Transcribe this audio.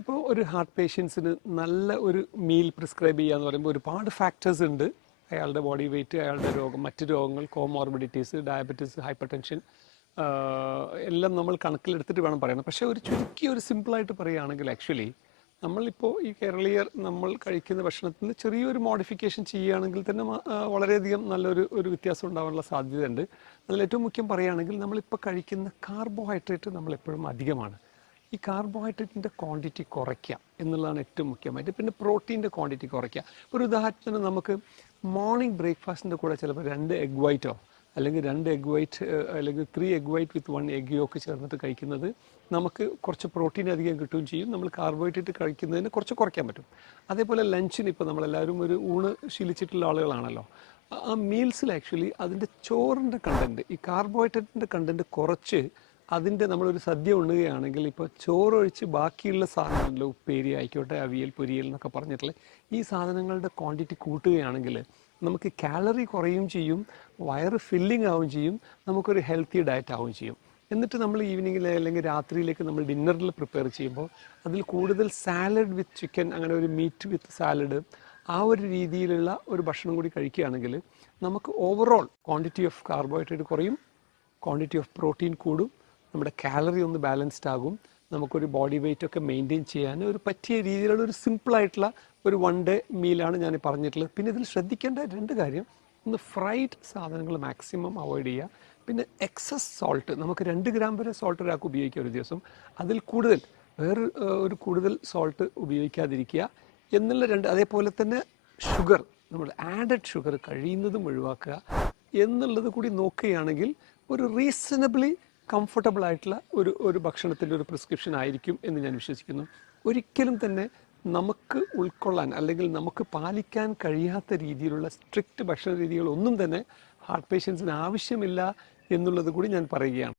ഇപ്പോൾ ഒരു ഹാർട്ട് പേഷ്യൻസിന് നല്ല ഒരു മീൽ പ്രിസ്ക്രൈബ് ചെയ്യുക എന്ന് പറയുമ്പോൾ ഒരുപാട് ഫാക്ടേഴ്സ് ഉണ്ട്. അയാളുടെ ബോഡി വെയിറ്റ്, അയാളുടെ രോഗം, മറ്റ് രോഗങ്ങൾ, കോമോർബിഡിറ്റീസ്, ഡയബറ്റീസ്, ഹൈപ്പർ ടെൻഷൻ, എല്ലാം നമ്മൾ കണക്കിലെടുത്തിട്ട് വേണം പറയണം. പക്ഷേ ഒരു ചുരുക്കി ഒരു സിമ്പിളായിട്ട് പറയുകയാണെങ്കിൽ ആക്ച്വലി നമ്മളിപ്പോൾ ഈ കേരളീയർ നമ്മൾ കഴിക്കുന്ന ഭക്ഷണത്തിൽ ചെറിയൊരു മോഡിഫിക്കേഷൻ ചെയ്യുകയാണെങ്കിൽ തന്നെ വളരെയധികം നല്ലൊരു വ്യത്യാസം ഉണ്ടാകാനുള്ള സാധ്യതയുണ്ട്. അതിൽ ഏറ്റവും മുഖ്യം പറയുകയാണെങ്കിൽ നമ്മളിപ്പോൾ കഴിക്കുന്ന കാർബോഹൈഡ്രേറ്റ് നമ്മളെപ്പോഴും അധികമാണ്. ഈ കാർബോഹൈഡ്രേറ്റിൻ്റെ ക്വാണ്ടിറ്റി കുറയ്ക്കുക എന്നുള്ളതാണ് ഏറ്റവും മുഖ്യമായിട്ട്. പിന്നെ പ്രോട്ടീൻ്റെ ക്വാണ്ടിറ്റി കുറയ്ക്കുക. ഒരു ഉദാഹരണത്തിന് നമുക്ക് മോർണിംഗ് ബ്രേക്ക്ഫാസ്റ്റിൻ്റെ കൂടെ ചിലപ്പോൾ 2 എഗ് വൈറ്റോ അല്ലെങ്കിൽ 2 എഗ് വൈറ്റ് അല്ലെങ്കിൽ 3 എഗ് വൈറ്റ് വിത്ത് 1 എഗ് യോക്ക് ചേർന്നിട്ട് കഴിക്കുന്നത് നമുക്ക് കുറച്ച് പ്രോട്ടീൻ അധികം കിട്ടുകയും ചെയ്യും. നമ്മൾ കാർബോഹൈഡ്രേറ്റ് കഴിക്കുന്നതിന് കുറച്ച് കുറയ്ക്കാൻ പറ്റും. അതേപോലെ ലഞ്ചിന് ഇപ്പോൾ നമ്മളെല്ലാവരും ഒരു ഊണ് ശീലിച്ചിട്ടുള്ള ആളുകളാണല്ലോ. ആ മീൽസിൽ ആക്ച്വലി അതിൻ്റെ ചോറിൻ്റെ കണ്ടൻറ്റ്, ഈ കാർബോഹൈഡ്രേറ്റിൻ്റെ കണ്ടൻറ്റ് കുറച്ച് അതിൻ്റെ നമ്മളൊരു സദ്യ ഉണ്ണുകയാണെങ്കിൽ ഇപ്പോൾ ചോറൊഴിച്ച് ബാക്കിയുള്ള സാധനങ്ങളിൽ ഉപ്പേരി ആയിക്കോട്ടെ, അവിയൽ, പൊരിയൽ എന്നൊക്കെ പറഞ്ഞിട്ടുള്ള ഈ സാധനങ്ങളുടെ ക്വാണ്ടിറ്റി കൂട്ടുകയാണെങ്കിൽ നമുക്ക് കാലറി കുറയും ചെയ്യും, വയറ് ഫില്ലിംഗ് ആവുകയും ചെയ്യും, നമുക്കൊരു ഹെൽത്തി ഡയറ്റ് ആവുകയും ചെയ്യും. എന്നിട്ട് നമ്മൾ ഈവനിങ്ങിൽ അല്ലെങ്കിൽ രാത്രിയിലേക്ക് നമ്മൾ ഡിന്നറിൽ പ്രിപ്പയർ ചെയ്യുമ്പോൾ അതിൽ കൂടുതൽ സാലഡ് വിത്ത് ചിക്കൻ, അങ്ങനെ ഒരു മീറ്റ് വിത്ത് സാലഡ്, ആ ഒരു രീതിയിലുള്ള ഒരു ഭക്ഷണം കൂടി കഴിക്കുകയാണെങ്കിൽ നമുക്ക് ഓവറോൾ ക്വാണ്ടിറ്റി ഓഫ് കാർബോഹൈഡ്രേറ്റ് കുറയും, ക്വാണ്ടിറ്റി ഓഫ് പ്രോട്ടീൻ കൂടും, നമ്മുടെ കാലറി ഒന്ന് ബാലൻസ്ഡ് ആകും, നമുക്കൊരു ബോഡി വെയിറ്റ് ഒക്കെ മെയിൻറ്റെയിൻ ചെയ്യാൻ ഒരു പറ്റിയ രീതിയിലുള്ള ഒരു സിമ്പിളായിട്ടുള്ള ഒരു 1 ഡേ മീലാണ് ഞാൻ പറഞ്ഞിട്ടുള്ളത്. പിന്നെ ഇതിൽ ശ്രദ്ധിക്കേണ്ട 2 കാര്യം: ഒന്ന് ഫ്രൈഡ് സാധനങ്ങൾ മാക്സിമം അവോയ്ഡ് ചെയ്യുക. പിന്നെ എക്സസ് സോൾട്ട്, നമുക്ക് 2 ഗ്രാം വരെ സോൾട്ട് ഒരാൾക്ക് ഉപയോഗിക്കുക ഒരു ദിവസം, അതിൽ കൂടുതൽ ഒരു കൂടുതൽ സോൾട്ട് ഉപയോഗിക്കാതിരിക്കുക എന്നുള്ള 2. അതേപോലെ തന്നെ ഷുഗർ, നമ്മൾ ആഡഡ് ഷുഗർ കഴിയുന്നതും ഒഴിവാക്കുക എന്നുള്ളത് കൂടി നോക്കുകയാണെങ്കിൽ ഒരു റീസണബിളി കംഫർട്ടബിൾ ആയിട്ടുള്ള ഒരു ഭക്ഷണത്തിൻ്റെ ഒരു പ്രിസ്ക്രിപ്ഷൻ ആയിരിക്കും എന്ന് ഞാൻ വിശ്വസിക്കുന്നു. ഒരിക്കലും തന്നെ നമുക്ക് ഉൾക്കൊള്ളാൻ അല്ലെങ്കിൽ നമുക്ക് പാലിക്കാൻ കഴിയാത്ത രീതിയിലുള്ള സ്ട്രിക്റ്റ് ഭക്ഷണ രീതികളൊന്നും തന്നെ ഹാർട്ട് പേഷ്യൻസിന് ആവശ്യമില്ല എന്നുള്ളത് കൂടി ഞാൻ പറയുകയാണ്.